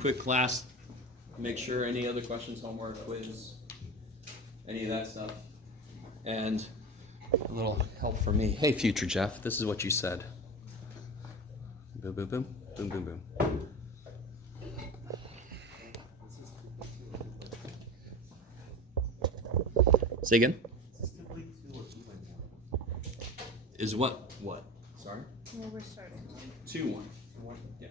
quick class. Make sure any other questions, homework, quiz, any of that stuff. And a little help for me. Hey, future Jeff, this is what you said. Boom, boom, boom, boom, boom, boom. Say again? Is what? What? Sorry? Well, we're starting. 2-1. Yeah.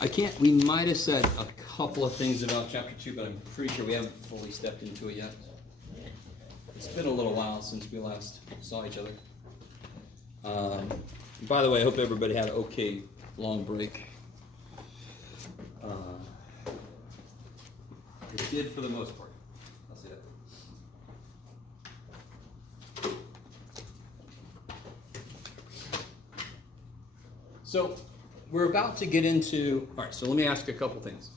I can't, we might have said a couple of things about chapter 2, but I'm pretty sure we haven't fully stepped into it yet. It's been a little while since we last saw each other. By the way, I hope everybody had an okay long break. It did for the most part. I'll say that. So we're about to get into, all right, so let me ask a couple things.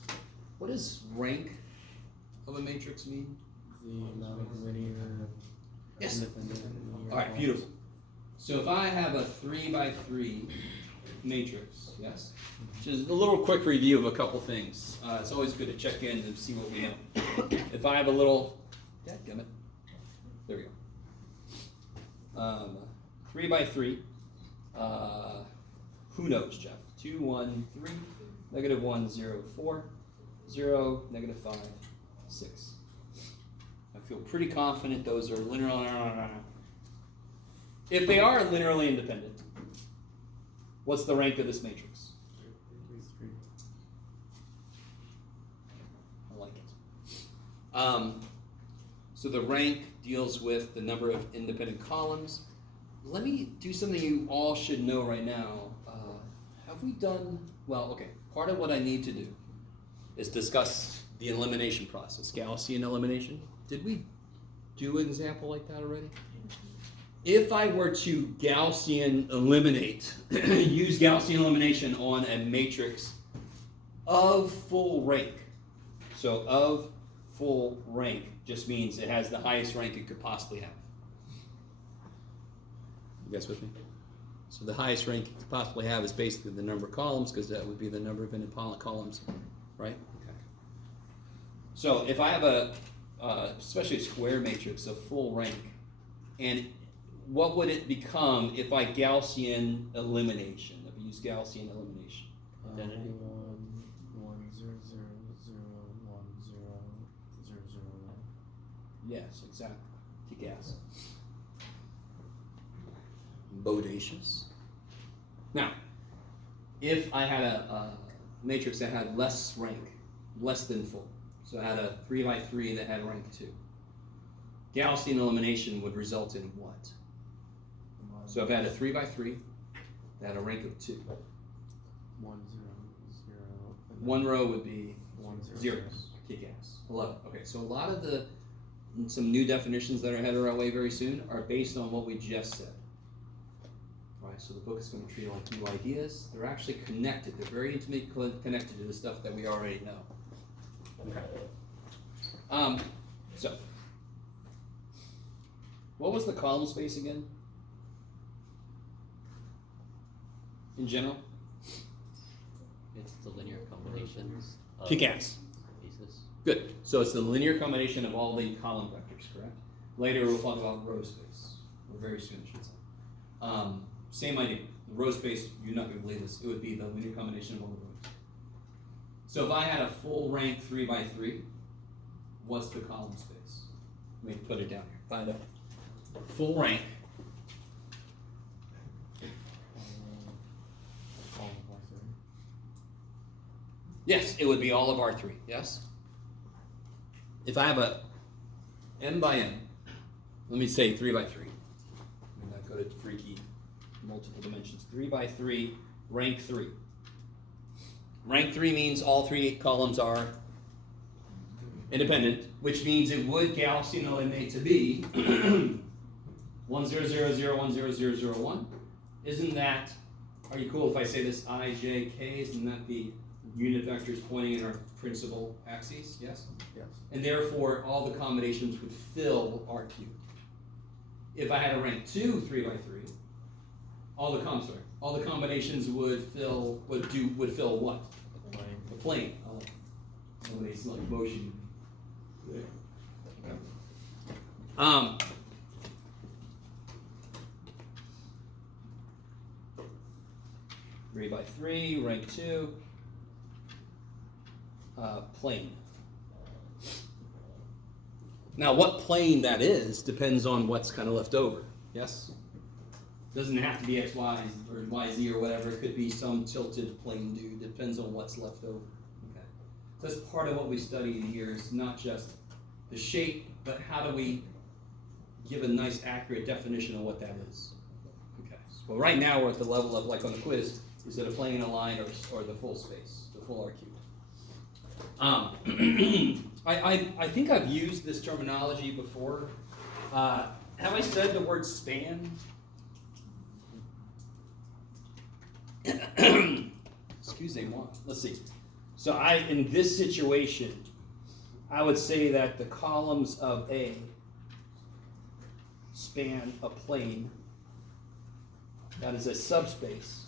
What does rank of a matrix mean? The amount of linear, Yes. independent, linear. All right, beautiful. So if I have a 3x3 matrix, yes, which is a little quick review of a couple things. It's always good to check in and see what we know. If I have a little, dadgummit, there we go. 3x3, who knows, Jeff? 2, 1, 3, -1, 0, 4, 0, -5, 6. I feel pretty confident those are linearly. If they are linearly independent, what's the rank of this matrix? 3. I like it. So the rank deals with the number of independent columns. Let me do something you all should know right now. Have we done, well, okay, part of what I need to do is discuss the elimination process, Gaussian elimination. Did we do an example like that already? If I were to Gaussian eliminate, use Gaussian elimination on a matrix of full rank, so of full rank just means it has the highest rank it could possibly have. You guys with me? So the highest rank it could possibly have is basically the number of columns, because that would be the number of independent columns, right? Okay. So if I have especially a square matrix of full rank, and what would it become if I Gaussian elimination, if I use Gaussian elimination? Identity 1, 1, 0, 0, 0, 1, 0, 0, 0, 1. Yes, exactly. Kick ass. Bodacious. Now, if I had a matrix that had less rank, less than full, so I had a 3x3 that had rank 2, Gaussian elimination would result in what? So if I had a 3x3 that had a rank of 2, 1, 0, 0. one row would be 1, 0, zeros. Kick ass. 11. Okay, so a lot of some new definitions that are headed our way very soon are based on what we just said. Right, so the book is going to treat like new ideas. They're actually connected. They're very intimately connected to the stuff that we already know. Okay. So, what was the column space again? In general? It's the linear combinations of Kick ass. pieces. Good. So it's the linear combination of all the column vectors, correct? Later we'll talk about row space. Or very soon, I should say. Same idea. The row space, you're not going to believe this, it would be the linear combination of all the rows. So if I had a full rank 3x3, what's the column space? Let me put it down here. Find a full rank. All of R3. Yes, it would be all of R3, yes? If I have a n by n, let me say 3x3. Let me not go to freaky multiple dimensions. 3x3, rank 3. Rank 3 means all 3 columns are independent, which means it would Gaussian eliminate to be 1, 0, 0, 0, 1, 0, 0, 0, 1. Isn't that, are you cool if I say this I, J, K? Isn't that the unit vectors pointing in our principal axes? Yes? Yes. And therefore, all the combinations would fill R cubed. If I had a rank 2 3 by 3, all the combinations would fill what? The plane. The plane. Oh, somebody's like motion. There. Um, 3 by 3, rank 2, plane. Now, what plane that is depends on what's kind of left over. Yes? Doesn't have to be X, Y, or Y, Z or whatever. It could be some tilted plane dude. Depends on what's left over. Okay. So that's part of what we study here is not just the shape, but how do we give a nice, accurate definition of what that is. Okay. So right now we're at the level of, like on the quiz, is it a plane, a line, or the full space, the full RQ? I think I've used this terminology before. Have I said the word span? Excuse me, let's see. So in this situation, I would say that the columns of A span a plane that is a subspace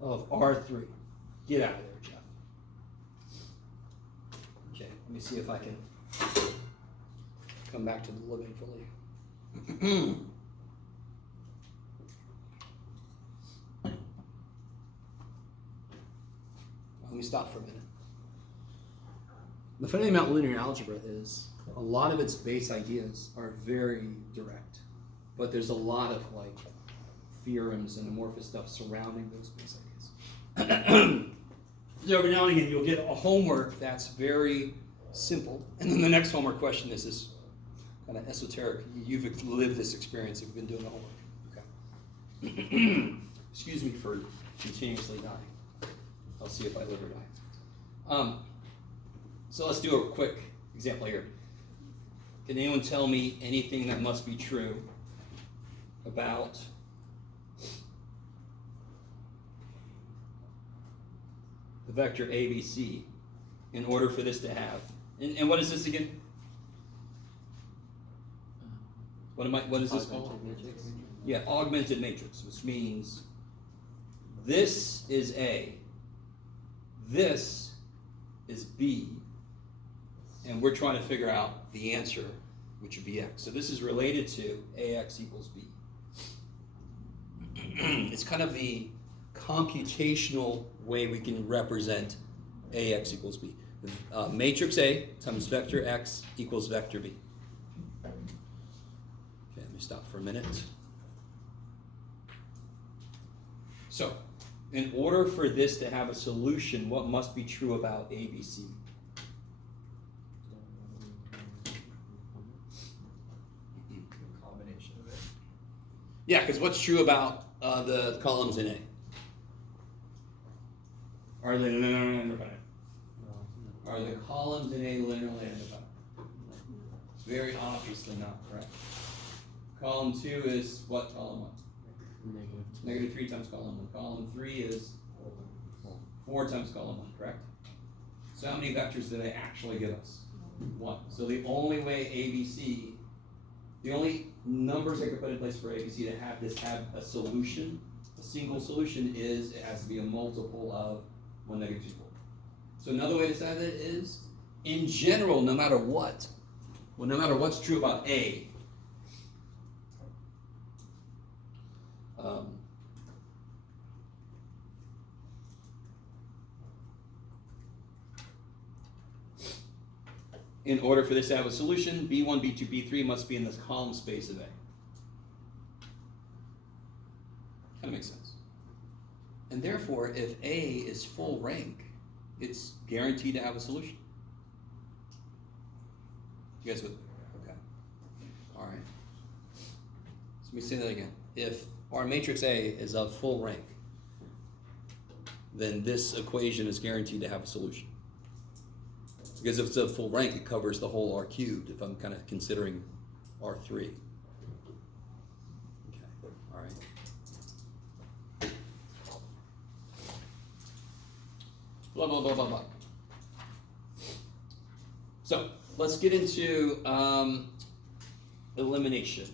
of R3. Get out of there, Jeff. Okay, let me see if I can come back to the living fully. Let me stop for a minute. The funny thing about linear algebra is a lot of its base ideas are very direct, but there's a lot of like theorems and amorphous stuff surrounding those base ideas. So every now and again you'll get a homework that's very simple, and then the next homework question is kind of esoteric. You've lived this experience if you've been doing the homework. Okay. Excuse me for continuously dying. I'll see if I live or die. So let's do a quick example here. Can anyone tell me anything that must be true about the vector ABC in order for this to have? And what is this again? What is this called? Augmented matrix. Yeah, augmented matrix, which means this is A, this is B, and we're trying to figure out the answer, which would be X. So this is related to AX equals B. It's kind of the computational way we can represent AX equals B. Matrix A times vector X equals vector B. Okay, let me stop for a minute. So, in order for this to have a solution, what must be true about ABC? Combination of it. Yeah, because what's true about the columns in A? Are they linearly independent? Are the columns in A linearly independent? Very obviously not, correct? Column 2 is what column 1? Negative 3 times column 1. Column 3 is 4 times column 1, correct? So how many vectors do they actually give us? 1. So the only way ABC, the only numbers I could put in place for ABC to have this have a solution, a single solution, is it has to be a multiple of 1 negative 2, 4. So another way to say that is, in general, no matter what, well, no matter what's true about A, in order for this to have a solution, B1, B2, B3 must be in this column space of A. Kind of makes sense. And therefore, if A is full rank, it's guaranteed to have a solution. You guys with me? Okay. All right. So let me say that again. If our matrix A is of full rank, then this equation is guaranteed to have a solution. Because if it's of full rank, it covers the whole R cubed, if I'm kind of considering R3. Okay, all right. Blah, blah, blah, blah, blah. So, let's get into elimination.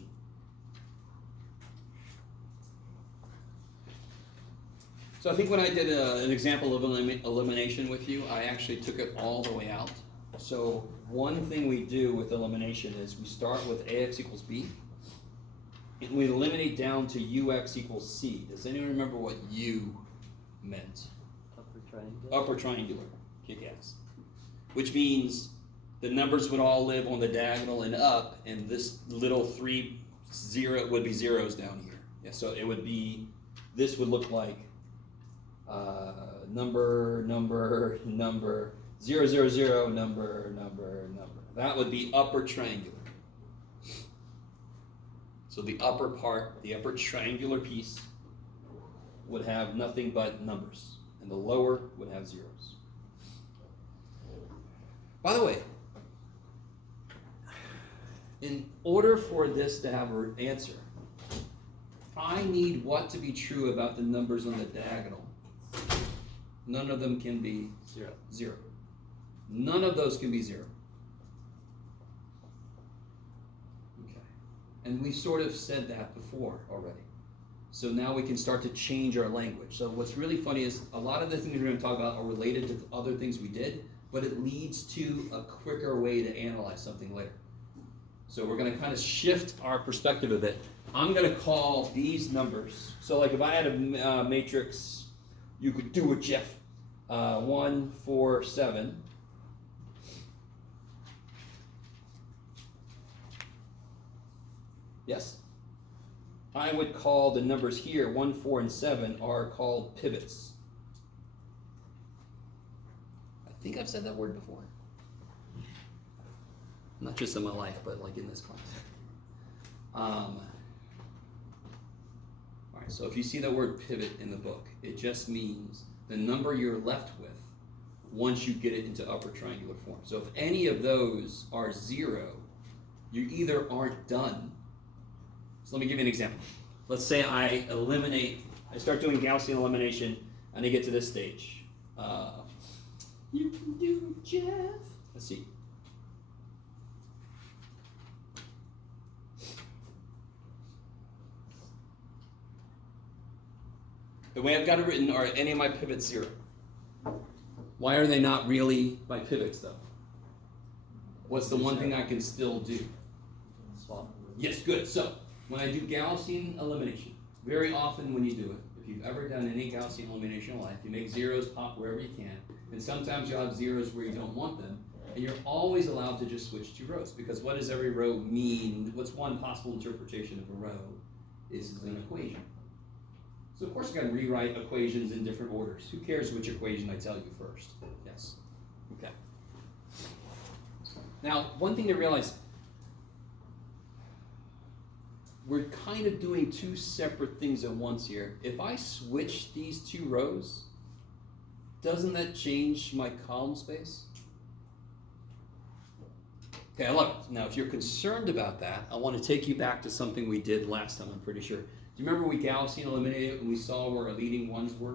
So I think when I did an example of elimination with you, I actually took it all the way out. So one thing we do with elimination is we start with ax equals b, and we eliminate down to ux equals c. Does anyone remember what u meant? Upper triangle. Upper triangular, kick ass. Which means the numbers would all live on the diagonal and up, and this little 3 0 would be zeros down here. Yeah, so it would be, this would look like number, 0, 0, 0, number. That would be upper triangular. So the upper part, the upper triangular piece, would have nothing but numbers, and the lower would have zeros. By the way, in order for this to have an answer, I need what to be true about the numbers on the diagonal. None of them can be 0. None of those can be 0. Okay. And we sort of said that before already. So now we can start to change our language. So what's really funny is a lot of the things we're going to talk about are related to other things we did, but it leads to a quicker way to analyze something later. So we're going to kind of shift our perspective a bit. I'm going to call these numbers. So like if I had a matrix, you could do it, Jeff. 1, 4, 7. Yes? I would call the numbers here, 1, 4, and 7, are called pivots. I think I've said that word before. Not just in my life, but like in this class. All right, so if you see the word pivot in the book, it just means the number you're left with once you get it into upper triangular form. So if any of those are 0, you either aren't done. So let me give you an example. Let's say I start doing Gaussian elimination, and I get to this stage. You can do it, Jeff. Let's see. The way I've got it written are any of my pivots 0. Why are they not really my pivots though? What's the one thing I can still do? Swap. Yes, good. So when I do Gaussian elimination, very often when you do it, if you've ever done any Gaussian elimination in life, you make zeros pop wherever you can, and sometimes you'll have zeros where you don't want them, and you're always allowed to just switch to rows, because what does every row mean? What's one possible interpretation of a row? Is an equation. So of course I gotta rewrite equations in different orders. Who cares which equation I tell you first? Yes. Okay. Now, one thing to realize, we're kind of doing two separate things at once here. If I switch these two rows, doesn't that change my column space? Okay, I love it. Now, if you're concerned about that, I want to take you back to something we did last time, I'm pretty sure. Do you remember we Gaussian eliminated and we saw where our leading ones were?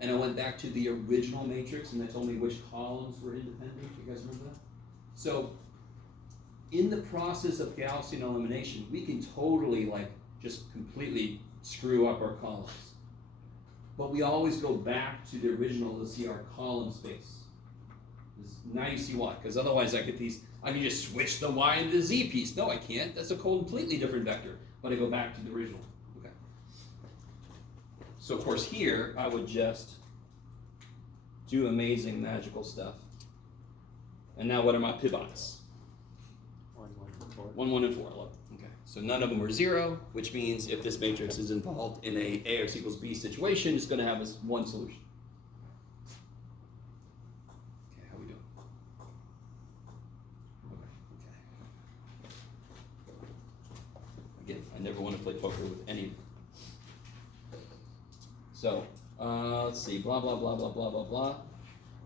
And I went back to the original matrix and they told me which columns were independent. You guys remember that? So, in the process of Gaussian elimination, we can totally just completely screw up our columns. But we always go back to the original to see our column space. Now you see why, because otherwise I can just switch the y and the z piece. No, I can't. That's a completely different vector. But I go back to the original. Okay. So of course here, I would just do amazing magical stuff. And now what are my pivots? 1, 1, and 4. 1, 1, and 4. I love it. Okay. So none of them are 0, which means if this matrix is involved in a AX equals B situation, it's going to have one solution. Okay, how we doing? Okay. Again, I never want to play poker with any of them. So, let's see. Blah, blah, blah, blah, blah, blah, blah.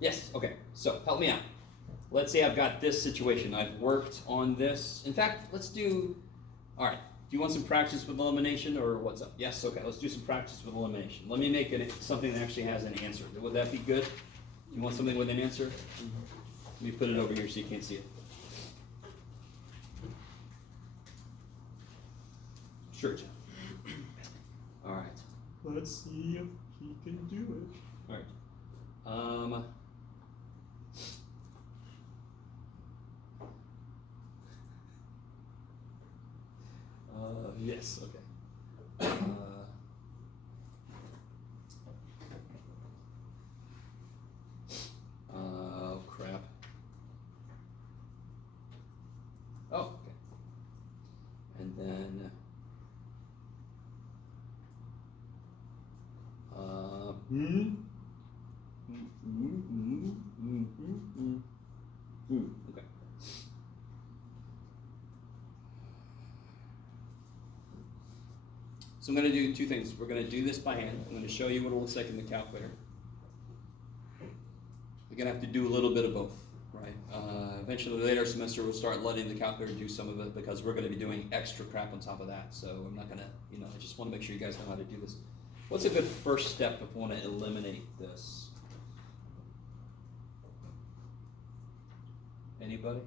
Yes, okay. So, help me out. Let's say I've got this situation. I've worked on this. In fact, let's do, all right. Do you want some practice with elimination or what's up? Yes, okay. Let's do some practice with elimination. Let me make it something that actually has an answer. Would that be good? You want something with an answer? Let me put it over here so you can't see it. Sure, John. All right. Let's see if he can do it. All right. Yes. Okay. Oh crap. Oh. Okay. And then. Okay. So I'm going to do two things. We're going to do this by hand. I'm going to show you what it looks like in the calculator. We're going to have to do a little bit of both, right? Eventually, later semester, we'll start letting the calculator do some of it because we're going to be doing extra crap on top of that. So I'm not going to, I just want to make sure you guys know how to do this. What's a good first step if we want to eliminate this? Anybody?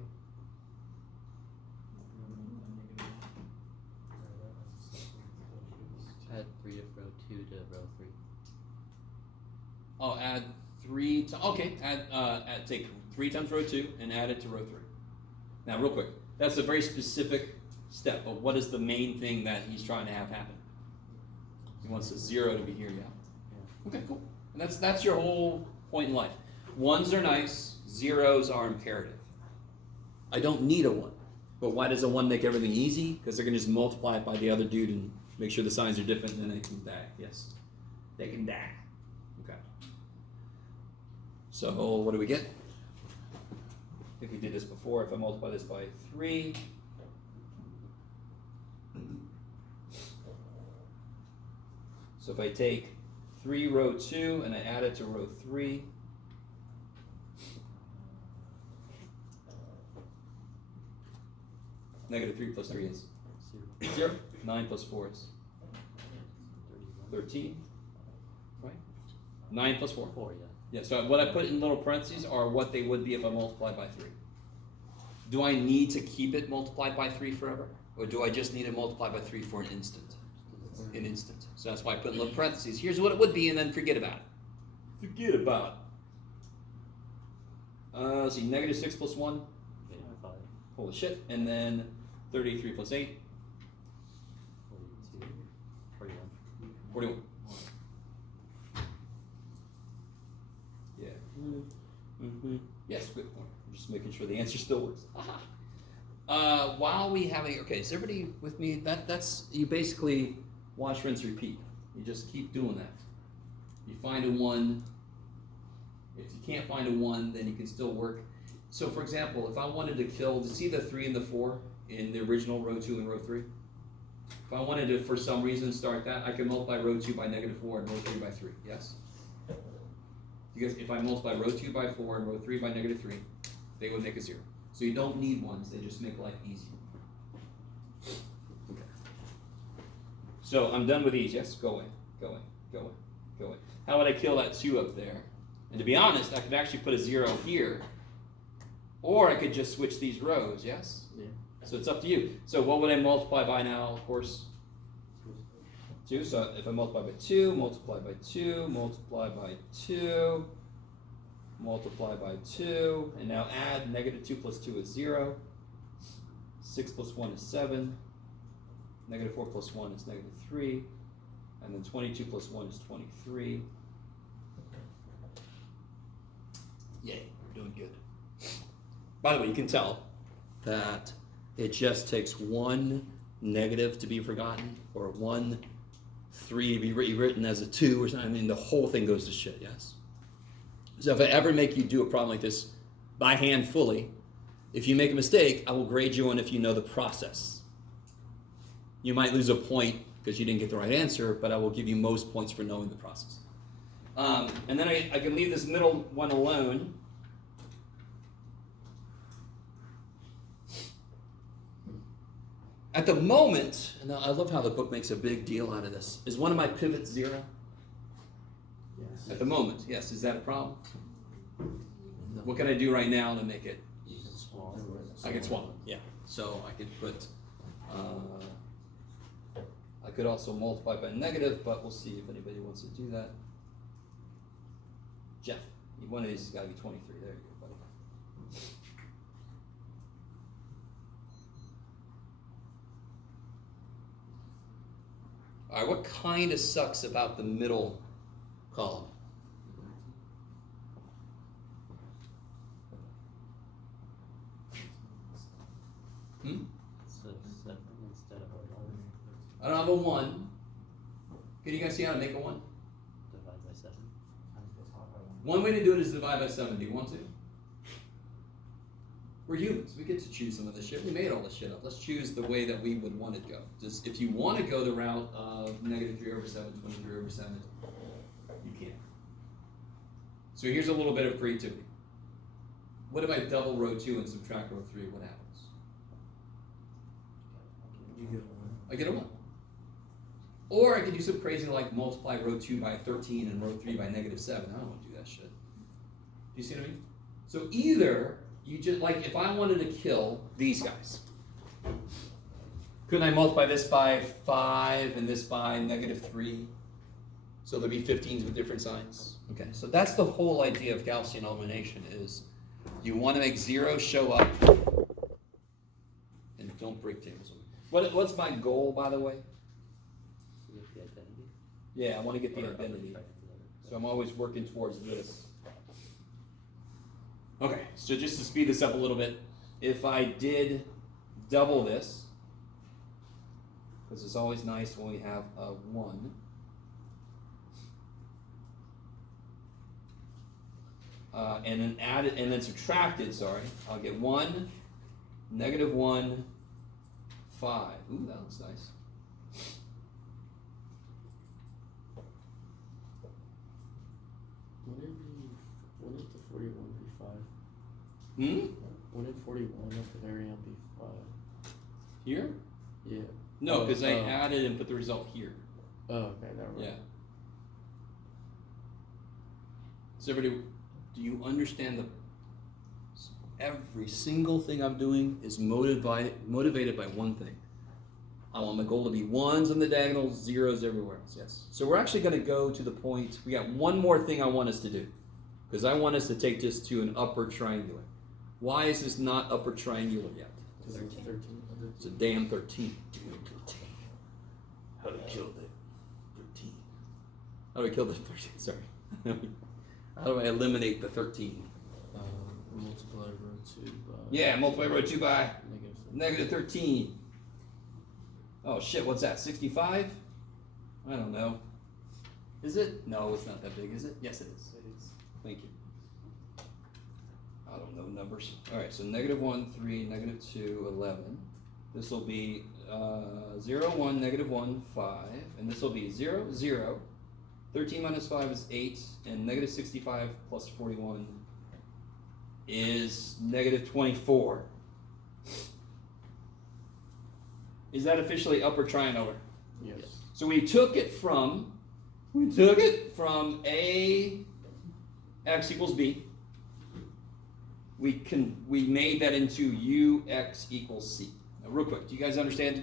Add 3 to row 2 to row 3. Oh, add 3 to, okay, take 3 times row 2 and add it to row 3. Now, real quick, that's a very specific step, but what is the main thing that he's trying to have happen? He wants a 0 to be here, yeah? Okay, cool. And that's your whole point in life. 1s are nice, 0s are imperative. I don't need a 1, but why does a 1 make everything easy? Because they're going to just multiply it by the other dude and make sure the signs are different, and then they can die. Yes, they can die. Okay. So what do we get? I think we did this before. If I multiply this by 3, so if I take 3 row 2 and I add it to row 3, negative 3 plus 3 is 0. 9 plus 4 is 13, right? 9 plus 4. 4, yeah. Yeah, so what I put in little parentheses are what they would be if I multiplied by 3. Do I need to keep it multiplied by 3 forever? Or do I just need it multiplied by 3 for an instant? An instant. So that's why I put in little parentheses. Here's what it would be, and then forget about it. Forget about it. Let's see, negative 6 plus 1. Yeah, 5. Holy shit. And then 33 plus 8. 42. 41. 41. Yeah. Mm-hmm. Yes, good point. I'm just making sure the answer still works. While we have okay, is everybody with me? That's you basically wash, rinse, repeat. You just keep doing that. You find a 1. If you can't find a 1, then you can still work. So for example, if I wanted to kill, see the 3 and the 4 in the original row 2 and row 3? If I wanted to, for some reason, start that, I could multiply row 2 by negative 4 and row 3 by 3, yes? Because if I multiply row 2 by 4 and row 3 by negative 3, they would make a 0. So you don't need 1s, they just make life easier. Okay. So I'm done with these, yes? Go away, go away, go away, go away. How would I kill that 2 up there? And to be honest, I could actually put a 0 here, or I could just switch these rows, yes? Yeah. So it's up to you. So what would I multiply by now, of course? 2. So if I multiply by 2, multiply by 2, multiply by 2, multiply by 2, and now add negative 2 plus 2 is 0. 6 plus 1 is 7. Negative 4 plus 1 is negative 3. And then 22 plus 1 is 23. Yay, we're doing good. By the way, you can tell that it just takes 1 negative to be forgotten, or 1 3 to be written as a 2 or something. I mean, the whole thing goes to shit, yes? So if I ever make you do a problem like this by hand fully, if you make a mistake, I will grade you on if you know the process. You might lose a point because you didn't get the right answer, but I will give you most points for knowing the process. And then I can leave this middle one alone. At the moment, and I love how the book makes a big deal out of this, is one of my pivots 0? Yes. At the moment, yes. Is that a problem? No. What can I do right now to make it? You can swap. I can swap. Yeah. So I could put could also multiply by negative, but we'll see if anybody wants to do that. Jeff, one of these has got to be 23. There you go, buddy. All right, what kind of sucks about the middle column? So 7 instead of 11. I don't have a 1. Can you guys see how to make a 1? Divide by 7. One way to do it is divide by 7. Do you want to? We're humans. We get to choose some of this shit. We made all this shit up. Let's choose the way that we would want it to go. Just if you want to go the route of negative 3 over 7, 23 over 7, you can. So here's a little bit of creativity. What if I double row 2 and subtract row 3? What happens? You get 1. I get a 1. Or I could do some crazy like multiply row 2 by 13 and row 3 by negative 7. I don't want to do that shit. Do you see what I mean? So either you just, like if I wanted to kill these guys, couldn't I multiply this by 5 and this by negative 3? So there'd be 15s with different signs. Okay, so that's the whole idea of Gaussian elimination is you want to make 0 show up and don't break tables. What's my goal, by the way? To get the identity. Yeah, I want to get the Or identity. other factor. So I'm always working towards this. Okay, so just to speed this up a little bit, if I did double this, because it's always nice when we have a 1. And then added and then subtracted, sorry, I'll get 1, negative 1, 5. Ooh, that looks nice. Wouldn't the 41 be 5? Hmm? Wouldn't 41 at the very end be 5? Here? Yeah. No, because I Oh. added and put the result here. Oh, okay, never mind. Yeah. So everybody, do you understand every single thing I'm doing is motivated by one thing. I want my goal to be 1s on the diagonal, 0s everywhere else. Yes. So we're actually going to go to the point, we got one more thing I want us to do. Because I want us to take this to an upper triangular. Why is this not upper triangular yet? Because it's 13. It's a damn 13. How to kill the 13. How do I kill the 13? Sorry. How do I eliminate the 13? Multiply row 2 by... Yeah, multiply row 2 by Negative 13. negative 13. Oh shit, what's that? 65? I don't know. Is it? No, it's not that big, is it? Yes, it is. It is. Thank you. I don't know numbers. Alright, so negative 1, 3, negative 2, 11. This will be 0, 1, negative 1, 5. And this will be 0, 0. 13 minus 5 is 8. And negative 65 plus 41 is negative 24. Is that officially upper triangular? Yes. So we took it from A x equals B. We made that into U x equals C. Now real quick, do you guys understand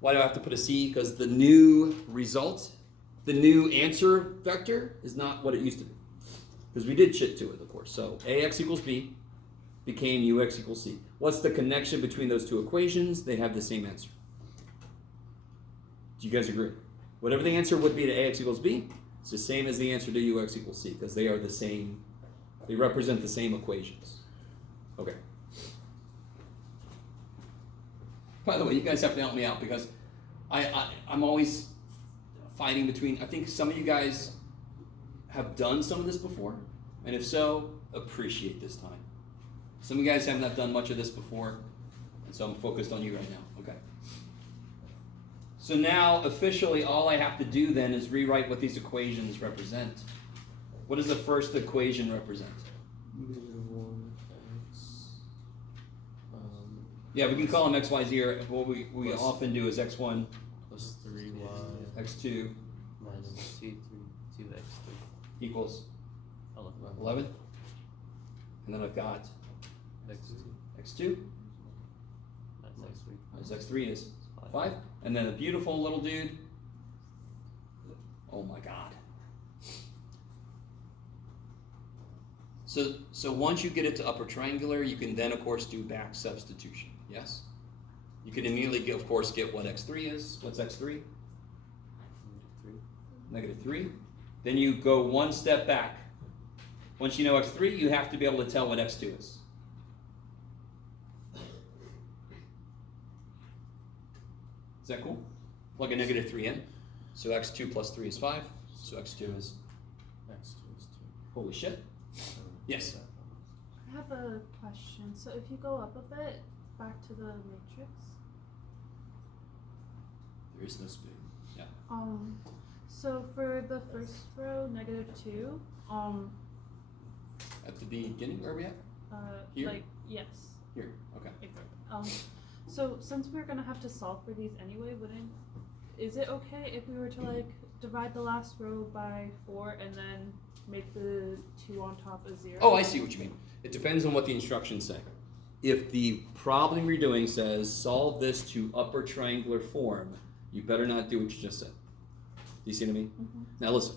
why do I have to put a C? Because the new result, the new answer vector is not what it used to be. Because we did shit to it, of course. So AX equals B became UX equals C. What's the connection between those two equations? They have the same answer. Do you guys agree? Whatever the answer would be to AX equals B, it's the same as the answer to UX equals C, because they are the same, they represent the same equations. Okay. By the way, you guys have to help me out, because I'm always fighting between, I think some of you guys have done some of this before, and if so, appreciate this time. Some of you guys have not done much of this before, and so I'm focused on you right now, okay? So now, officially, all I have to do then is rewrite what these equations represent. What does the first equation represent? Negative 1 x. Yeah, we can call them x, y, z, or what we Plus- often do is x1, Plus 3y. x2 Minus 2x3 equals 11. 11. And then I've got x2 x2, that's x3 as x3 is5. 5. And then a beautiful little dude, Oh my God. So once you get it to upper triangular, you can then, of course, do back substitution. Yes? You can immediately, get, of course, get what x3 is. What's x3? -3. Then you go one step back. Once you know x3, you have to be able to tell what x2 is. Is that cool? Plug a -3 in. So x2 plus 3 is 5. So x2 is, Next two is 2. holy shit. Yes. I have a question. So if you go up a bit, back to the matrix, There is no spoon. Yeah. so for the first row, -2, At the beginning, where are we at? Here? like, yes, Here. Okay. exactly. So since we're gonna have to solve for these anyway, is it okay if we were to like divide the last row by 4 and then make the 2 on top a 0? Oh, I see what you mean. It depends on what the instructions say. If the problem you're doing says solve this to upper triangular form, you better not do what you just said. Do you see what I mean? Mhm. Now listen,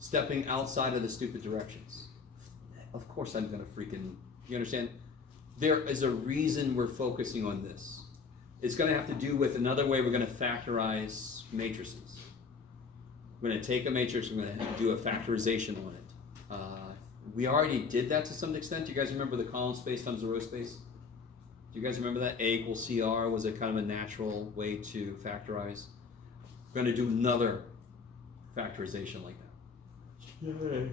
stepping outside of the stupid directions. Of course I'm gonna freaking, you understand? There is a reason we're focusing on this. It's gonna have to do with another way we're gonna factorize matrices. We're gonna take a matrix, we're gonna do a factorization on it. We already did that to some extent. Do you guys remember the column space times the row space? Do you guys remember that? A equals CR was a kind of a natural way to factorize. We're gonna do another factorization like that. Okay.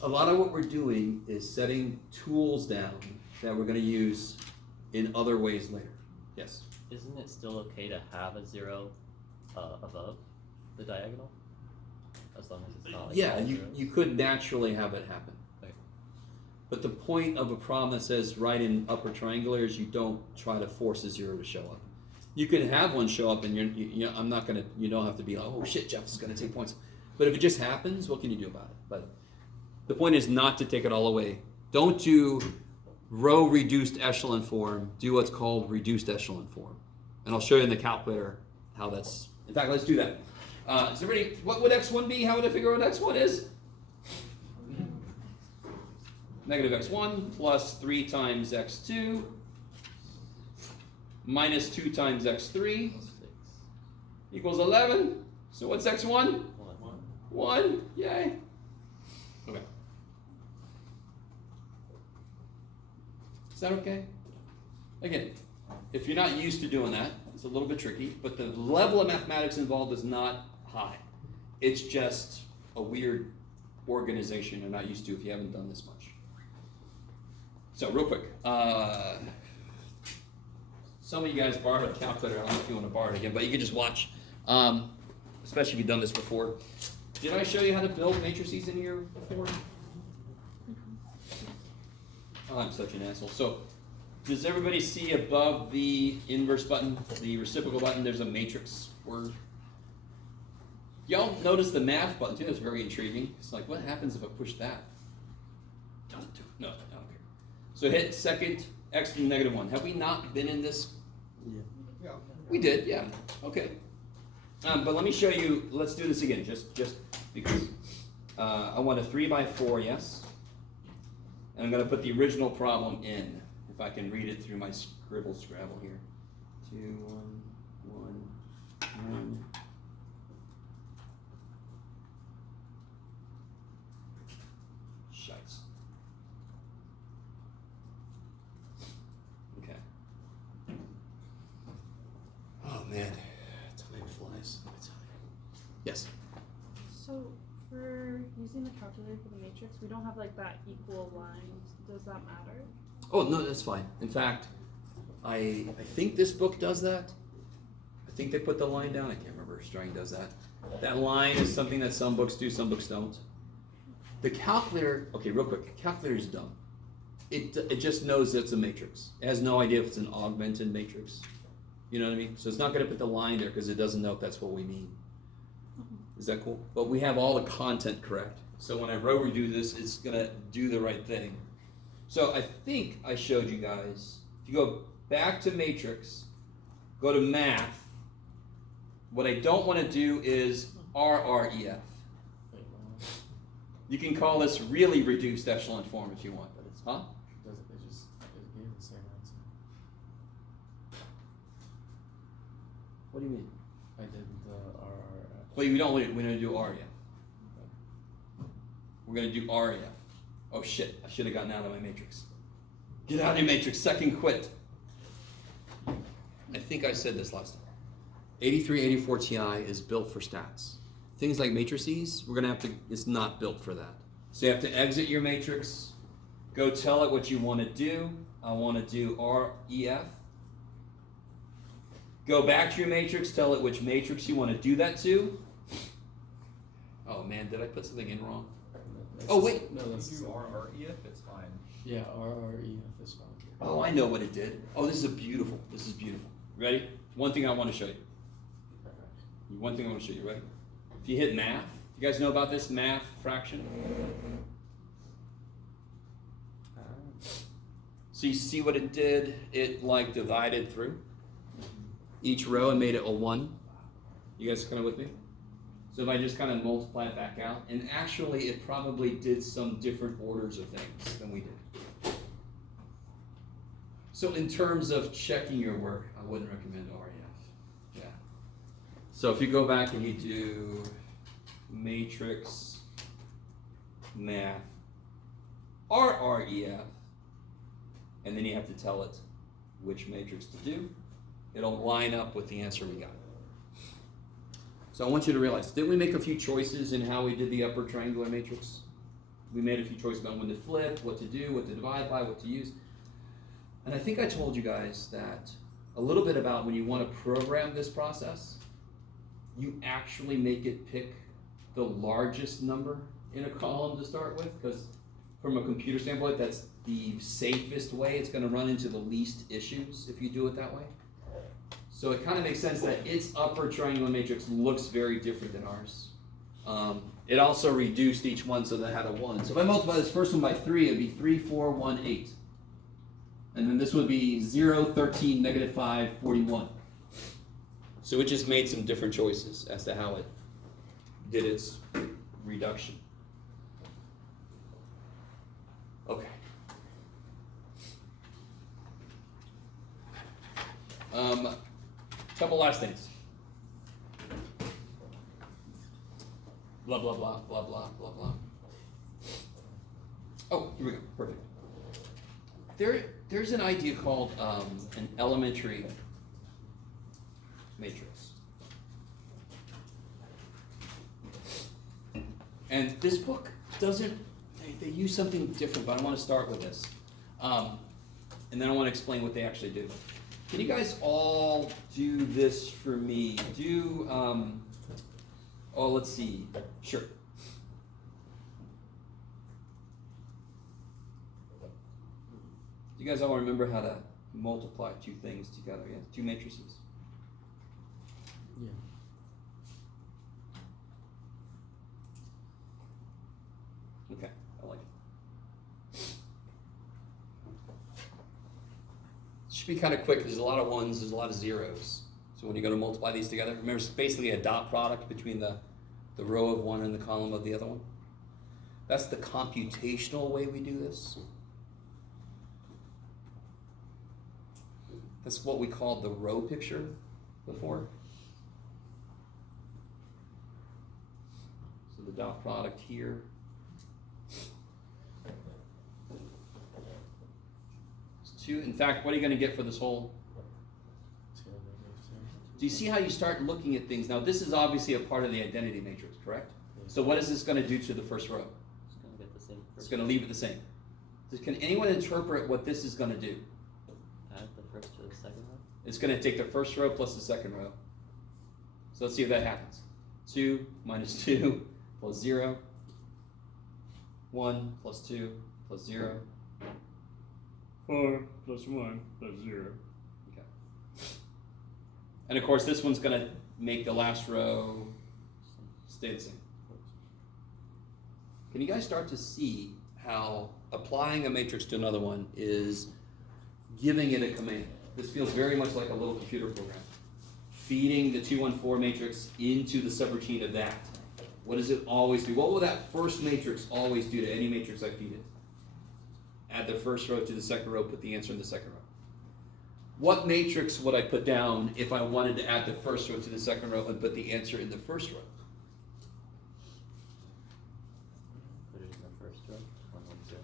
A lot of what we're doing is setting tools down that we're gonna use in other ways later. Yes? Isn't it still okay to have a 0 above the diagonal? As long as it's not like Yeah, all you zeros? could naturally have it happen. Okay. But the point of a problem that says right in upper triangular is you don't try to force a 0 to show up. You can have one show up and I'm not gonna, you don't have to be like, oh shit, Jeff's gonna take points. But if it just happens, what can you do about it? But the point is not to take it all away. Don't do row reduced echelon form, do what's called reduced echelon form. And I'll show you in the calculator how that's, in fact, let's do that. Is everybody, what would x1 be? How would I figure out what x1 is? -x1 plus 3 times x2 minus 2 times x3 6. equals 11. So what's x1? 1. 1. Yay. Okay. Is that okay? Again, if you're not used to doing that, it's a little bit tricky, but the level of mathematics involved is not high. It's just a weird organization you're not used to if you haven't done this much. So real quick, some of you guys borrowed a calculator. I don't know if you want to borrow it again, but you can just watch, especially if you've done this before. Did I show you how to build matrices in here before? Oh, I'm such an asshole. So, does everybody see above the inverse button, the reciprocal button, there's a matrix word? Y'all notice the math button too? That's very intriguing. It's like, what happens if I push that? Don't do it. No, I don't care. So hit second x to the -1. Have we not been in this? Yeah. We did, yeah. Okay. But let me show you. Let's do this again, just because I want a 3 by 4, yes. And I'm going to put the original problem in, if I can read it through my scribble scrabble here. 2, 1, 1, 1. Shites. Okay. Oh man, time flies. Yes. So for using the calculator for the matrix, we don't have like that equal lines. Does that matter? Oh no, that's fine. In fact, I think this book does that. I think they put the line down. I can't remember if Strang does that. That line is something that some books do, some books don't. The calculator, okay, real quick, calculator is dumb. It just knows it's a matrix. It has no idea if it's an augmented matrix. You know what I mean? So it's not going to put the line there because it doesn't know if that's what we mean. Is that cool? But we have all the content correct. So when I row redo this, it's going to do the right thing. So I think I showed you guys, if you go back to matrix, go to math, What I don't want to do is RREF. Wait, You can call this really reduced echelon form if you want, but it's, huh? does it gave the same answer. What do you mean? I did the RRF. Well, we don't do REF. We're going to do REF. Oh shit, I should have gotten out of my matrix. Get out of your matrix, second quit. I think I said this last time. 8384 Ti is built for stats. Things like matrices, we're gonna have to, it's not built for that. So you have to exit your matrix, go tell it what you wanna do. I wanna do REF. Go back to your matrix, tell it which matrix you wanna do that to. Oh man, did I put something in wrong? Oh, wait. No, that's If you do RREF, it's fine. yeah, RREF is fine. Oh, I know what it did. Oh, this is beautiful. Ready? One thing I wanna show you. One thing I wanna show you, ready? If you hit math, you guys know about this math fraction? So you see what it did? It like divided through each row and made it a 1. You guys kind of with me? So if I just kind of multiply it back out, and actually it probably did some different orders of things than we did. So in terms of checking your work, I wouldn't recommend REF. Yeah. So if you go back and you do matrix math RREF, and then you have to tell it which matrix to do, it'll line up with the answer we got. So I want you to realize, didn't we make a few choices in how we did the upper triangular matrix? We made a few choices about when to flip, what to do, what to divide by, what to use. And I think I told you guys that a little bit about when you want to program this process, you actually make it pick the largest number in a column to start with, because from a computer standpoint, that's the safest way. It's going to run into the least issues if you do it that way. So it kind of makes sense that its upper triangular matrix looks very different than ours. It also reduced each one so that it had a 1. So if I multiply this first one by 3, it would be 3, 4, 1, 8. And then this would be 0, 13, negative 5, 41. So it just made some different choices as to how it did its reduction. Okay. Couple last things. Blah, blah, blah, blah, blah, blah, blah. Oh, here we go. Perfect. There's an idea called an elementary matrix. And this book doesn't, they use something different, but I want to start with this. And then I want to explain what they actually do. Can you guys all do this for me? Do, oh, let's see. Sure. Do you guys all remember how to multiply two things together? Yeah, two matrices. Yeah. Okay, I like it. Should be kind of quick because there's a lot of ones, there's a lot of zeros. So when you go to multiply these together, remember it's basically a dot product between the row of one and the column of the other one. That's the computational way we do this. That's what we called the row picture before. So the dot product here. Two. In fact, what are you going to get for this whole? 2 negative 2. Do you see how you start looking at things? Now, this is obviously a part of the identity matrix, correct? So what is this going to do to the first row? It's gonna get the same. It's going to leave it the same. Can anyone interpret what this is going to do? Add the first to the second row. It's going to take the first row plus the second row. So let's see if that happens. 2 minus 2 plus 0. 1 plus 2 plus 0. 4 plus 1 plus 0. Okay. And of course, this one's going to make the last row stay the same. Can you guys start to see how applying a matrix to another one is giving it a command? This feels very much like a little computer program. feeding the 2, 1, 4 matrix into the subroutine of that, what does it always do? What will that first matrix always do to any matrix I feed it? Add the first row to the second row, put the answer in the second row. What matrix would I put down if I wanted to add the first row to the second row and put the answer in the first row? Put it in the first row. 1, 1, 0.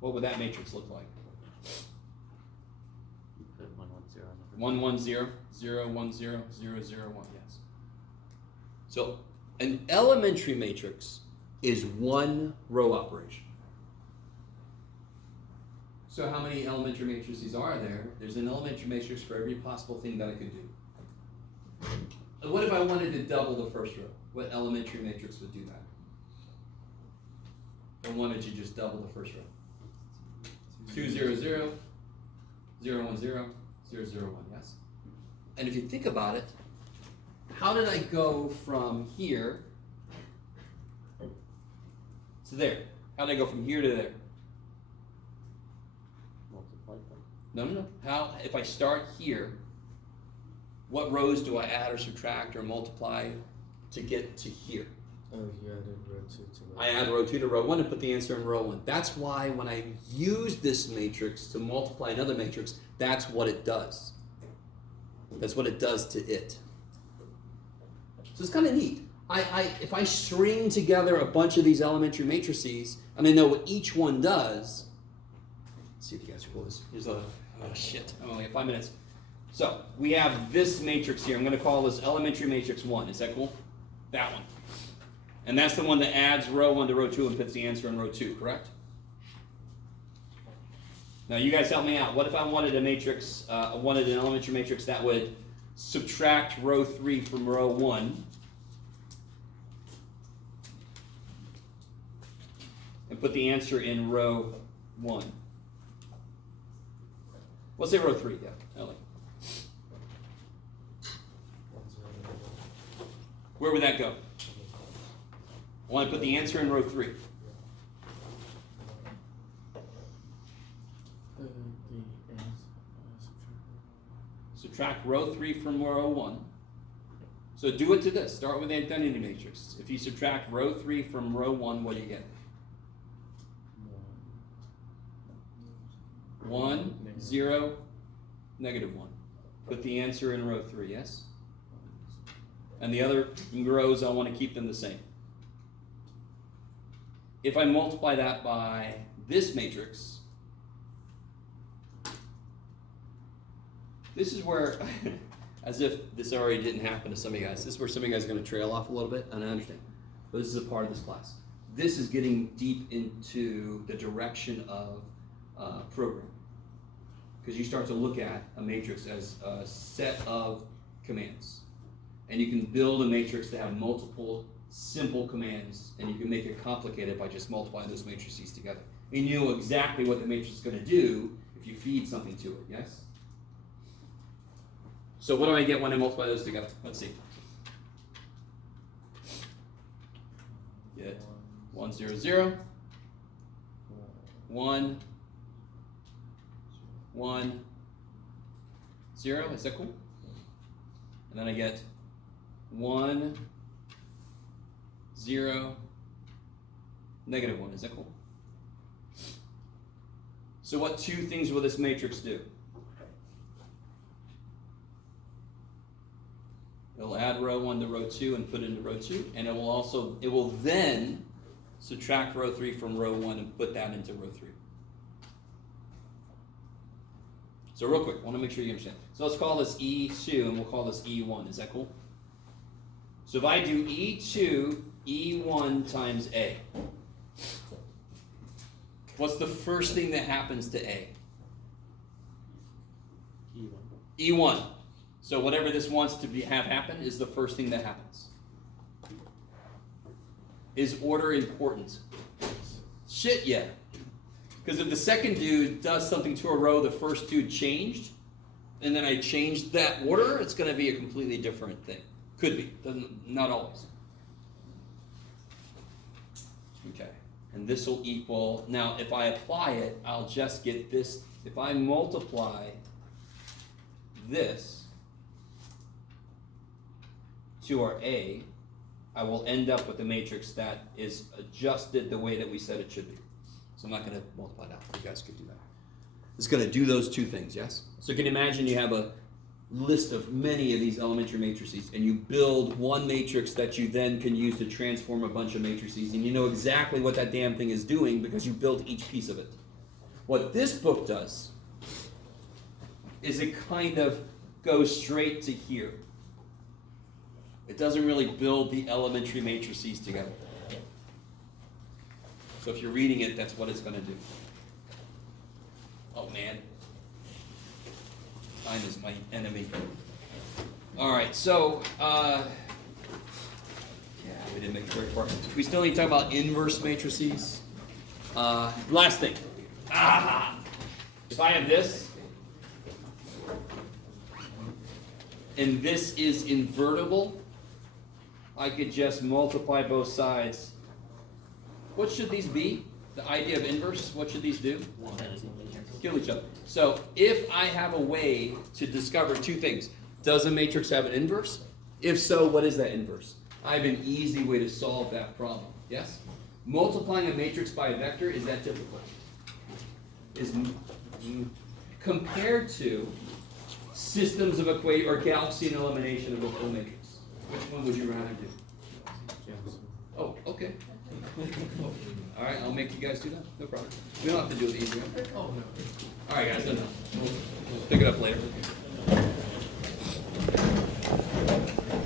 What would that matrix look like? You put 1, 1, 0 on the first. 1, 1, 0, 0, 1, 0, 0, 0, 1, yes. So an elementary matrix is one row operation. So how many elementary matrices are there? There's an elementary matrix for every possible thing that I could do. And what if I wanted to double the first row? What elementary matrix would do that? I wanted to just double the first row. 2, 0, 0, 0, 1, 0, 0, 0, 1, yes? And if you think about it, how did I go from here to there? How did I go from here to there? Multiply them. No. How, if I start here, what rows do I add or subtract or multiply to get to here? Oh, you added row 2 to row I add row 2 to row 1 and put the answer in row 1. That's why when I use this matrix to multiply another matrix, that's what it does. That's what it does to it. So it's kind of neat. If I string together a bunch of these elementary matrices, and I know what each one does. Let's see if you guys are cool. Here's a, oh shit, I only have 5 minutes. So we have this matrix here. I'm going to call this elementary matrix 1. Is that cool? That one. And that's the one that adds row 1 to row 2 and puts the answer in row 2, correct? Now you guys help me out. What if I wanted a matrix, wanted an elementary matrix that would subtract row 3 from row 1 and put the answer in row 1? Let's say row 3, yeah. Ellie. 1, 0, 1. Where would that go? I want to put the answer in row 3. The answer, Subtract row 3 from row 1. So do it to this. Start with the identity matrix. If you subtract row 3 from row 1, what do you get? 1, 0, negative 1. Put the answer in row 3, yes? And the other rows, I want to keep them the same. If I multiply that by this matrix, this is where, as if this already didn't happen to some of you guys, this is where some of you guys are going to trail off a little bit, and I understand. But this is a part of this class. This is getting deep into the direction of programming. Because you start to look at a matrix as a set of commands. And you can build a matrix that have multiple simple commands, and you can make it complicated by just multiplying those matrices together. And you know exactly what the matrix is going to do if you feed something to it, yes? So what do I get when I multiply those together? Let's see. Get 1, 0, 0, 1, 1, 0, is that cool? And then I get 1, 0, negative 1, is that cool? So what 2 things will this matrix do? It'll add row 1 to row 2 and put it into row 2, and it will then subtract row 3 from row 1 and put that into row 3. So real quick, I want to make sure you understand. So let's call this E2 and we'll call this E1. Is that cool? So if I do E2, E1 times A, what's the first thing that happens to A? E1. E1. So whatever this wants to have happen is the first thing that happens. Is order important? Shit, yeah. Because if the second dude does something to a row, the first dude changed, and then I changed that order, it's going to be a completely different thing. Could be. Not always. Okay. and this will equal, now if I apply it, I'll just get this, if I multiply this to our A, I will end up with a matrix that is adjusted the way that we said it should be. So I'm not gonna multiply that, you guys could do that. It's gonna do those two things, yes? So you can imagine you have a list of many of these elementary matrices, and you build one matrix that you then can use to transform a bunch of matrices, and you know exactly what that damn thing is doing because you built each piece of it. What this book does is it kind of goes straight to here. It doesn't really build the elementary matrices together. So if you're reading it, that's what it's going to do. Oh man. Time is my enemy. Alright, so, yeah, we didn't make it very far. We still need to talk about inverse matrices. Last thing. If I have this, and this is invertible, I could just multiply both sides. What should these be? The idea of inverse, what should these do? Kill each other. So if I have a way to discover two things, does a matrix have an inverse? If so, what is that inverse? I have an easy way to solve that problem. Yes? Multiplying a matrix by a vector, is that difficult? Compared to systems of equation or Gaussian elimination of a full matrix, which one would you rather do? Oh, okay. All right, I'll make you guys do that. No problem. We don't have to do it easy. Oh, no. All right, guys, done. We'll pick it up later.